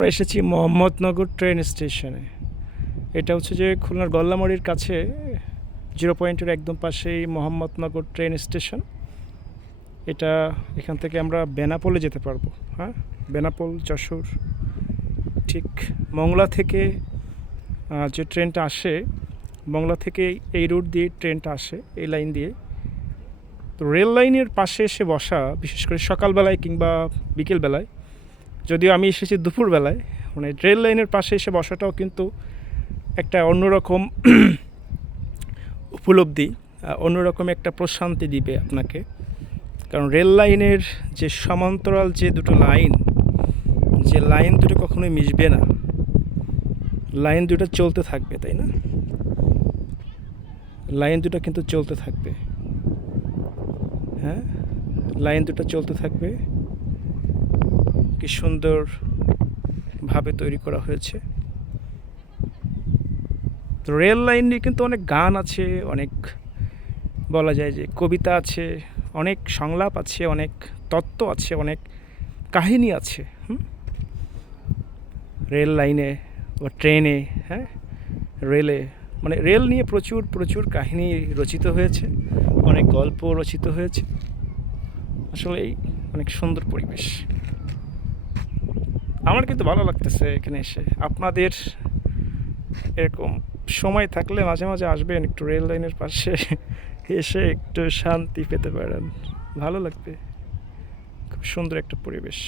আমরা এসেছি মোহাম্মদনগর ট্রেন স্টেশনে। এটা হচ্ছে যে খুলনার গল্লামারীর কাছে 0 পয়েন্টের একদম পাশেই মোহাম্মদনগর ট্রেন স্টেশন। এটা এখান থেকে আমরা বেনাপোলে যেতে পারবো। হ্যাঁ, বেনাপোল, যশোর। ঠিক মংলা থেকে যে ট্রেনটা আসে, মংলা থেকে এই রুট দিয়ে ট্রেনটা আসে, এই লাইন দিয়ে। তো রেল লাইনের পাশে এসে বসা, বিশেষ করে সকালবেলায় কিংবা বিকেলবেলায়, যদিও আমি এসেছি দুপুরবেলায়, মানে রেল লাইনের পাশে এসে বসাটাও কিন্তু একটা অন্যরকম উপলব্ধি, অন্যরকম একটা প্রশান্তি দিবে আপনাকে। কারণ রেল লাইনের যে সমান্তরাল যে দুটো লাইন, যে লাইন দুটো কখনোই মিশবে না, লাইন দুটো চলতে থাকবে, তাই না? লাইন দুটো কিন্তু চলতে থাকবে। হ্যাঁ, লাইন দুটো চলতে থাকবে। কি সুন্দরভাবে তৈরি করা হয়েছে। তো রেল লাইন নিয়ে কিন্তু অনেক গান আছে, অনেক বলা যায় যে কবিতা আছে, অনেক সংলাপ আছে, অনেক তত্ত্ব আছে, অনেক কাহিনী আছে। রেল লাইনে বা ট্রেনে, হ্যাঁ, রেলে, মানে রেল নিয়ে প্রচুর প্রচুর কাহিনী রচিত হয়েছে, অনেক গল্প রচিত হয়েছে। আসলেই অনেক সুন্দর পরিবেশ। আমার কিন্তু ভালো লাগতেছে এখানে এসে। আপনাদের এরকম সময় থাকলে মাঝে মাঝে আসবেন, একটু রেল লাইনের পাশে এসে একটু শান্তি পেতে পারেন, ভালো লাগবে। খুব সুন্দর একটা পরিবেশ।